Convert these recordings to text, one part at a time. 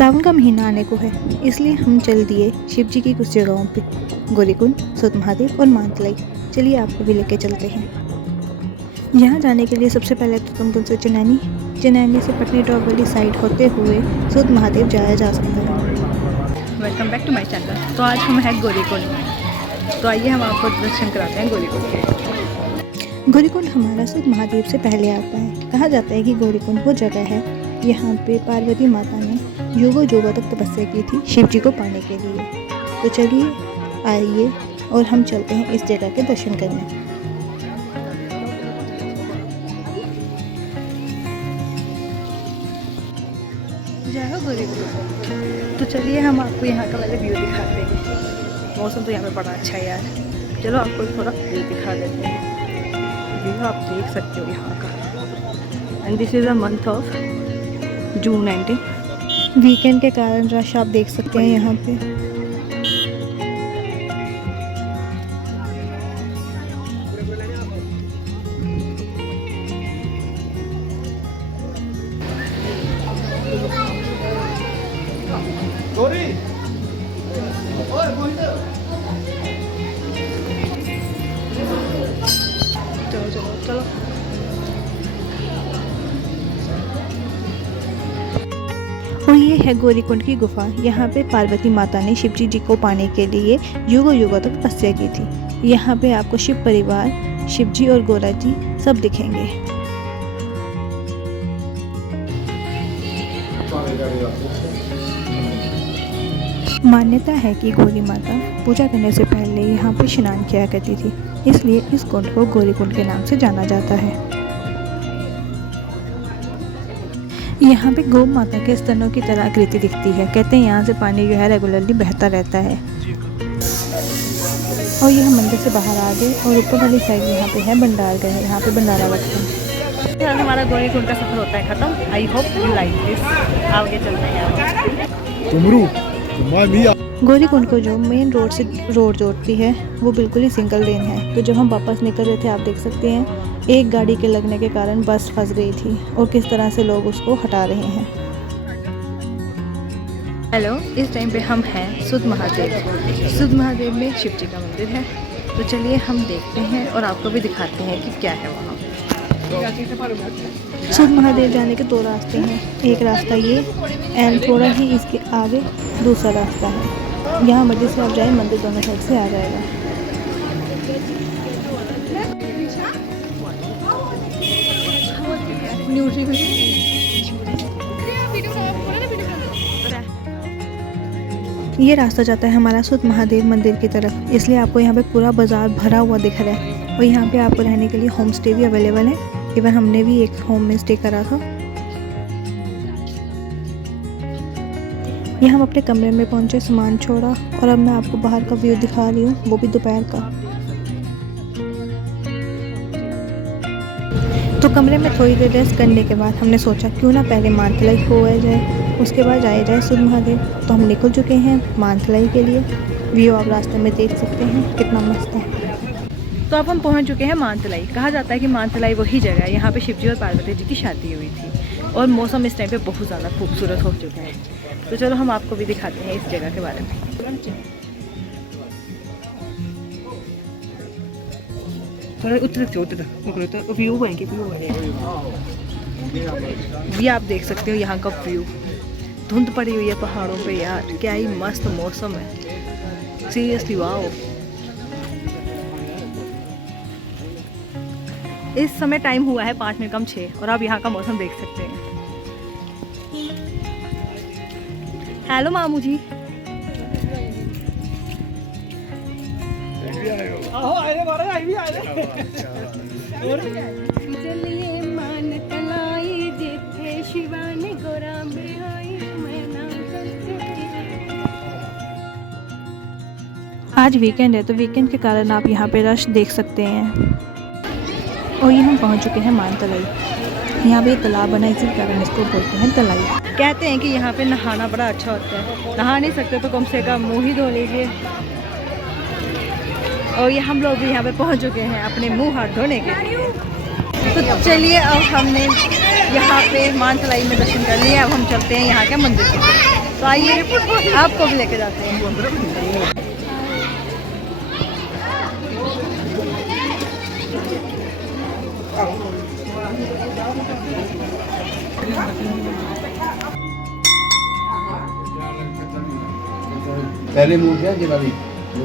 सावन का महीना आने को है, इसलिए हम चल दिए शिव जी की कुछ जगहों पे, गौरीकुंड, सुध महादेव और मानतलाई। चलिए आपको भी लेके चलते हैं। यहाँ जाने के लिए सबसे पहले तो तुमकुंड से चनैनी से पटनी टॉप वाली साइड होते हुए सुध महादेव जाया जा सकता है। Welcome back to my channel. तो आज हम हैं गौरीकुंड। तो आइए हम आपको दर्शन कराते हैं गौरीकुंड के। गौरीकुंड हमारा सुध महादेव से पहले आता है। कहा जाता है कि गौरीकुंड वो जगह है यहाँ पे पार्वती माता ने युगों युगों तक तपस्या की थी शिव जी को पाने के लिए। तो चलिए आइए और हम चलते हैं इस जगह के दर्शन करने। जय हो गौरीकुंड। तो चलिए हम आपको यहाँ का पहले व्यू दिखाते हैं। मौसम तो यहाँ पे बड़ा अच्छा है यार। चलो आपको थोड़ा व्यू दिखा देते हैं। व्यू आप देख सकते हो यहाँ का। And this is a month of June 19। Weekend के कारण रश आप देख सकते हैं यहाँ पे। चलो चलो चलो। और ये है गौरीकुंड की गुफा। यहाँ पे पार्वती माता ने शिव जी को पाने के लिए युगों युगों तक तपस्या की थी। यहाँ पे आपको शिव परिवार, शिव जी और गौरा जी सब दिखेंगे। मान्यता है कि गौरी माता पूजा करने से पहले यहाँ पे स्नान किया करती थी, इसलिए इस कुंड को गौरीकुंड के नाम से जाना जाता है। यहाँ पे गौ माता के स्तनों की तरह आकृति दिखती है। कहते हैं यहाँ से पानी जो है रेगुलरली बहता रहता है। और यह मंदिर से बाहर आ गए और ऊपर वाली साइड यहाँ पे है भंडार गए, यहाँ पे भंडारा लगता है। हमारा गौरीकुंड का सफर होता है खत्म। I hope you like this. आगे चलते हैं। गौरीकुंड को जो मेन रोड से रोड जोड़ती है वो बिल्कुल ही सिंगल लेन है। तो जब हम वापस निकल रहे थे आप देख सकते हैं एक गाड़ी के लगने के कारण बस फंस गई थी और किस तरह से लोग उसको हटा रहे हैं। हेलो, इस टाइम पे हम हैं सुध महादेव। सुध महादेव में शिव जी का मंदिर है। तो चलिए हम देखते हैं और आपको भी दिखाते हैं कि क्या है वहाँ। सुध महादेव जाने के दो रास्ते हैं। एक रास्ता ये एंड थोड़ा ही इसके आगे दूसरा रास्ता है। यहाँ मर्जी से आप जाए, मंदिर दोनों साइड से आ जाएगा। ये रास्ता जाता है हमारा सुध महादेव मंदिर की तरफ, इसलिए आपको यहाँ पे पूरा बाजार भरा हुआ दिख रहा है। और यहाँ पे आपको रहने के लिए होम स्टे भी अवेलेबल है। इवन हमने भी एक होम में स्टे करा था। यहाँ हम अपने कमरे में पहुँचे, सामान छोड़ा और अब मैं आपको बाहर का व्यू दिखा रही हूँ, वो भी दोपहर का। तो कमरे में थोड़ी देर रेस्ट करने के बाद हमने सोचा क्यों ना पहले मानतलाई हो जाए, उसके बाद जाया जाए सुध महादेव। तो हम निकल चुके हैं मानतलाई के लिए। व्यू आप रास्ते में देख सकते हैं कितना मस्त है। तो अब हम पहुंच चुके हैं मानतलाई। कहा जाता है कि मानतलाई वही जगह है यहाँ पे शिव जी और पार्वती जी की शादी हुई थी। और मौसम इस टाइम पे बहुत ज़्यादा खूबसूरत हो चुका है। तो चलो हम आपको भी दिखाते हैं इस जगह के बारे में। ये आप देख सकते हो यहाँ का व्यू। धुंध पड़ी हुई है पहाड़ों पे यार, क्या ही मस्त मौसम है। Seriously wow. इस समय टाइम हुआ है 5 मिनट कम 6 और आप यहाँ का मौसम देख सकते हैं। हेलो मामू जी। आज वीकेंड है तो वीकेंड के कारण आप यहाँ पे रश देख सकते हैं। और ये हम पहुँच चुके हैं मानतलाई। यहाँ पे तालाब बना, इसी कारण इसको बोलते हैं तलाई। कहते हैं कि यहाँ पे नहाना बड़ा अच्छा होता है। नहा नहीं सकते तो कम से कम मुँह ही धो लीजिए। और ये हम लोग भी यहाँ पे पहुँच चुके हैं अपने मुँह हाथ धोने के लिए। तो चलिए अब हमने यहाँ पे मानतलाई में दर्शन कर लिए, अब हम चलते हैं यहाँ के मंदिर की तरफ। तो आइए आपको भी लेके जाते हैं। पहले मूर्ति है जिला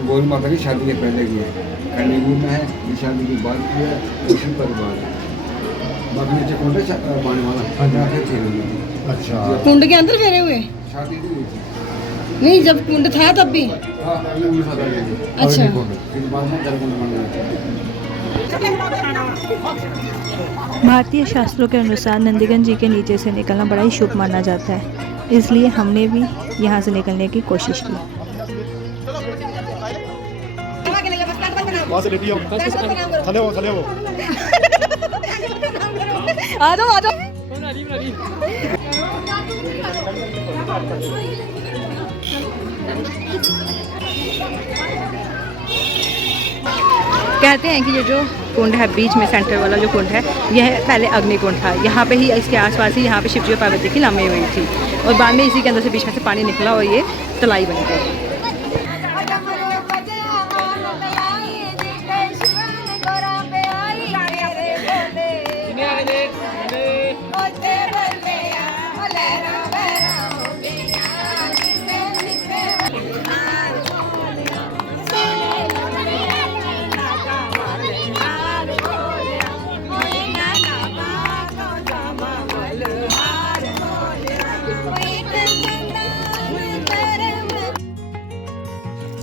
गौरी माता की शादी के पहले की है, कन्नीपुर में है, ये शादी की बात की है, कृष्ण परिवार है। बाकी नीचे कुंड है पानी वाला, अच्छा कुंड के अंदर फेरे हुए शादी नहीं हुई थी। नहीं, जब कुंड था तब भी। हाँ, पहले उन्हें शादी की थी। अच्छा। फिर बाद में जल कुंड बन गया। भारतीय शास्त्रों के अनुसार नंदीगंज जी के नीचे से निकलना बड़ा ही शुभ माना जाता है, इसलिए हमने भी यहाँ से निकलने की कोशिश की। आ जाओ आ जाओ। कहते हैं कि ये जो कुंड है बीच में सेंटर वाला जो कुंड है, यह पहले अग्नि कुंड था। यहाँ पे ही इसके आसपास ही यहाँ पे शिवजी और पार्वती की लामें हुई थी और बाद में इसी के अंदर से बीच में से पानी निकला और ये तलाई बन गई।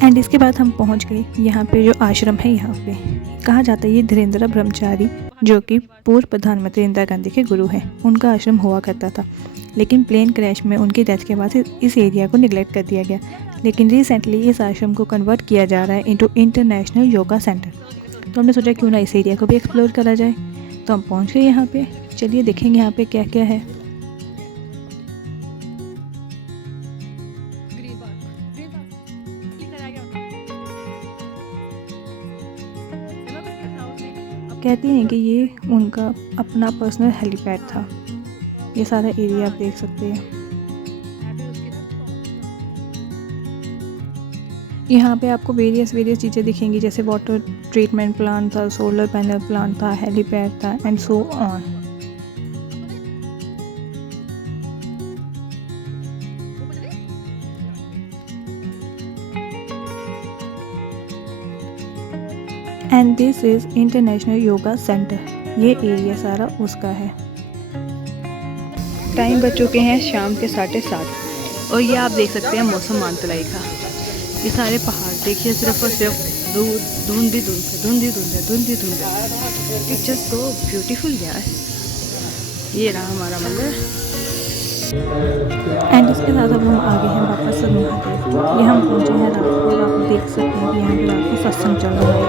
एंड इसके बाद हम पहुंच गए यहाँ पे जो आश्रम है। यहाँ पे कहा जाता है ये धीरेन्द्र ब्रह्मचारी जो कि पूर्व प्रधानमंत्री इंदिरा गांधी के गुरु हैं, उनका आश्रम हुआ करता था। लेकिन प्लेन क्रैश में उनकी डेथ के बाद इस एरिया को निगलेक्ट कर दिया गया। लेकिन रिसेंटली इस आश्रम को कन्वर्ट किया जा रहा है इनटू इंटरनेशनल योगा सेंटर। तो हमने सोचा क्यों ना इस एरिया को भी एक्सप्लोर करा जाए। तो हम पहुँच गए यहाँ पे। चलिए देखेंगे यहाँ पे क्या क्या है। कहती हैं कि ये उनका अपना पर्सनल हेलीपैड था। ये सारा एरिया आप देख सकते हैं। यहाँ पे आपको वेरियस चीज़ें दिखेंगी, जैसे वाटर ट्रीटमेंट प्लांट था, सोलर पैनल प्लांट था, हेलीपैड था and so on. And this is international yoga centre. ये एरिया सारा उसका है। टाइम बज चुके हैं शाम के 7:30 और ये आप देख सकते हैं मौसम मानतलाई का। ये सारे पहाड़ देखिए, सिर्फ और सिर्फ धुंध है। इट्स जस्ट सो ब्यूटीफुल यार। ये रहा हमारा मंदिर। एंड इसके साथ अब हम आगे हैं वापस महादेव। ये हम पहुँचे हैं रात को। आप देख सकते हैं कि यहाँ पे रात को सत्संग चल रहा है।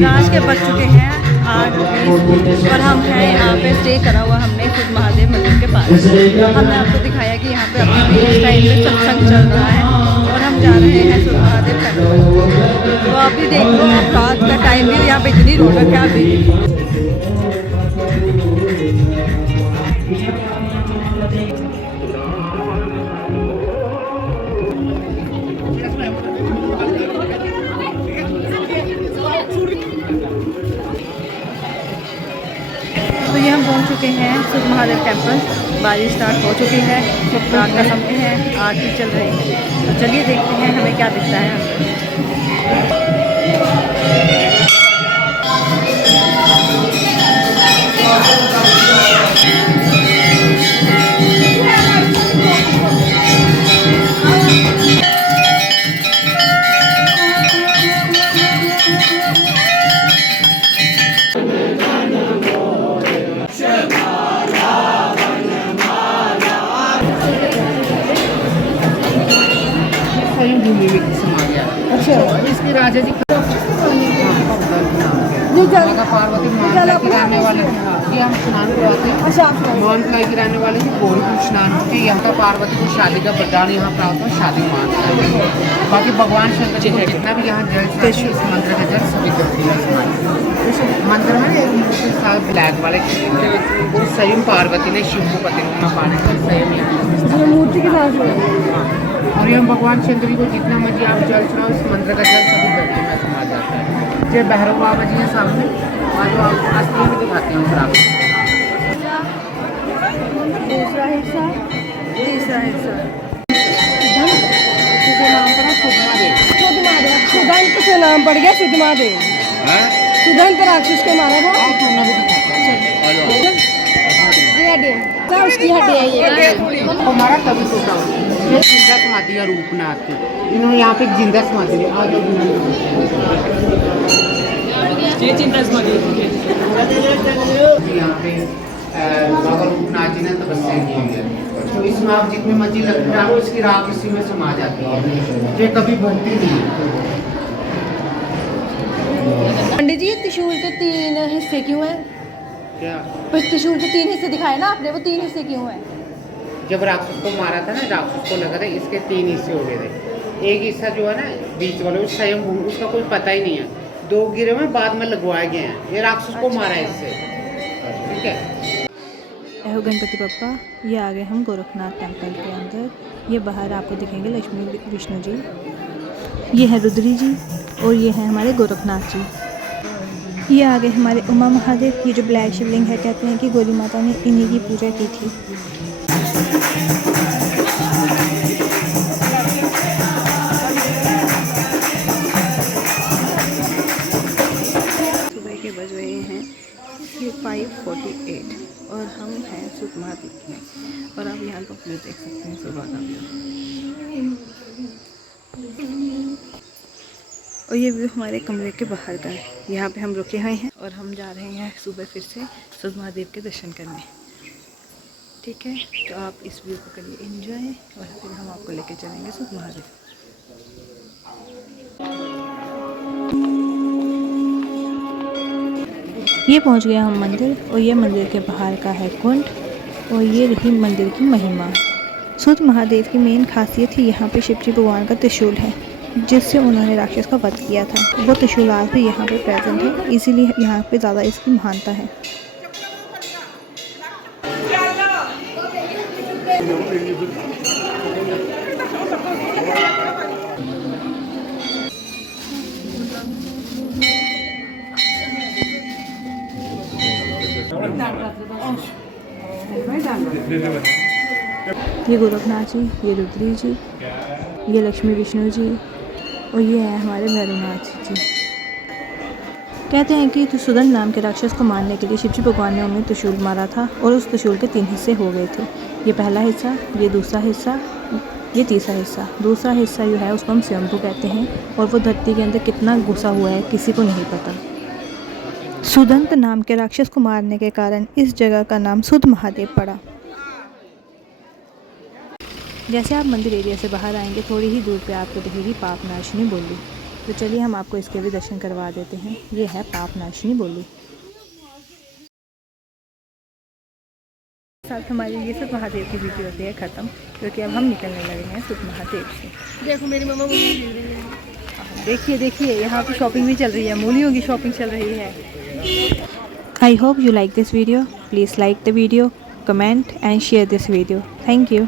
रात के बज चुके हैं 8:20 और हम हैं यहाँ पे स्टे करा हुआ हमने खुद महादेव मंदिर के पास। हमने आपको दिखाया कि यहाँ पे अभी भी इस टाइम पे सत्संग चल रहा है और हम जा रहे हैं खुद महादेव टेम्पल। तो आप भी देख लो, रात का टाइम भी यहाँ पे इतनी रौनक है अभी। तो ये हम पहुंच चुके हैं सुध महादेव टेम्पल। बारिश स्टार्ट हो चुकी है, रात का समय है, आरती चल रही है। तो चलिए देखते हैं हमें क्या दिखता है अंदर। अच्छा, इसके राजा जी माता पार्वती मानतलाई की रहने वाले ये हम स्नान करवाते हैं। अच्छा आप सुनाइए। मानतलाई की रहने वाले की गौरीकुंड स्नान होते हैं। यहाँ पर पार्वती को शादी का वरदान यहाँ प्राप्त हुआ, शादी मानतलाई। बाकी भगवान शंकर जी को जितना भी यहाँ जल चाहिए इस मंदिर का जल सभी करती है स्नान। इस मंदिर में एक मूर्ति साथ ब्लैक वाले वो स्वयं पार्वती ने शिव को पति में पाने का स्वयं यहाँ मूर्ति के साथ और यहाँ भगवान शंकर जी को जितना मर्जी आप जल चढ़ाओ इस मंदिर का जल सभी धरती में समा जाता है। जय भैरव बाबा जी हैं सामने और जो आप असली में दिखाते हैं फिर आप दूसरा हिस्सा, तीसरा हिस्सा। शुद्ध महादेव, सुदंत से नाम पड़ गया शुद्ध महादेव। सुदंत राक्षस को मारा था। क्या उसकी हड्डी है ये? हमारा तभी टूटा ये जिंदा समाधि का रूप ना आती। इन्होंने यहाँ पे जिंदा समाधि दी। ये चिंता समाधि यहाँ पे बाबा रूपनाथ जी ने तपस्या की है। तो इसमें आप जितनी मर्जी लगती है इसकी राख इसी में समा जाती है, ये कभी बनती नहीं है। पंडित जी ये त्रिशूल के 3 हिस्से क्यों हैं? क्या त्रिशूल के 3 हिस्से दिखाए ना आपने, वो 3 हिस्से क्यों हैं? जब राक्षस को मारा था ना, राक्षस को लगा था इसके 3 हिस्से हो गए थे। एक हिस्सा जो है ना बीच वाला उस स्वयं भूमि उसका कोई पता ही नहीं है, 2 गिरे में बाद में लगवाए गए हैं। ये राक्षस को मारा है इससे, ठीक है। एहो गणपति बप्पा, ये आ गए हम गोरखनाथ टेम्पल के अंदर। ये बाहर आपको दिखेंगे लक्ष्मी विष्णु जी, ये है रुद्री जी और ये हैं हमारे गोरखनाथ जी। ये आ गए हमारे उमा महादेव। ये जो ब्लैक शिवलिंग है कहते हैं कि गौरी माता ने इन्हीं की पूजा की थी। सुबह के बज रहे हैं 5:48 और हम हैं सुत महादेव में और आप यहाँ का व्यू देख सकते हैं सुबह का व्यू। और ये व्यू हमारे कमरे के बाहर का है। यहाँ पे हम रुके हुए हैं और हम जा रहे हैं सुबह फिर से सुत महादेव के दर्शन करने। ठीक है, तो आप इस व्यू को करिए एंजॉय और फिर हम आपको लेके चलेंगे सुत महादेव। ये पहुंच गया हम मंदिर और ये मंदिर के बाहर का है कुंड और ये रही मंदिर की महिमा। सुत महादेव की मेन खासियत ही यहाँ पे शिवजी भगवान का त्रिशूल है जिससे उन्होंने राक्षस का वध किया था। वो त्रिशूल आज भी यहाँ पे प्रेजेंट है, इसीलिए यहाँ पे ज़्यादा इसकी महानता है। ये गोरखनाथ जी, ये रुद्री जी, ये लक्ष्मी विष्णु जी और ये हैं हमारे भैरवनाथ जी। कहते हैं कि सुदंत नाम के राक्षस को मारने के लिए शिवजी भगवान ने उन्हें त्रिशूल मारा था और उस त्रिशूल के 3 हिस्से हो गए थे। ये पहला हिस्सा, ये दूसरा हिस्सा, ये तीसरा हिस्सा। दूसरा हिस्सा जो है उसको हम स्वयंभू कहते हैं और वो धरती के अंदर कितना घुसा हुआ है किसी को नहीं पता। सुदंत नाम के राक्षस को मारने के कारण इस जगह का नाम सुध महादेव पड़ा। जैसे आप मंदिर एरिया से बाहर आएंगे थोड़ी ही दूर पे आपको दिखेगी पापनाशिनी बोली। तो चलिए हम आपको इसके भी दर्शन करवा देते हैं। ये है पापनाशिनी बोली। साथ हमारी ये सुत महादेव की वीडियो होती है ख़त्म, क्योंकि अब हम निकलने लगे हैं सुत महादेव से। देखो मेरी मम्मा मुझे देखिए देखिए यहाँ पे शॉपिंग भी चल रही है, मूलियों की शॉपिंग चल रही है। I hope you like this video. Please like the video, comment and share this video. Thank you.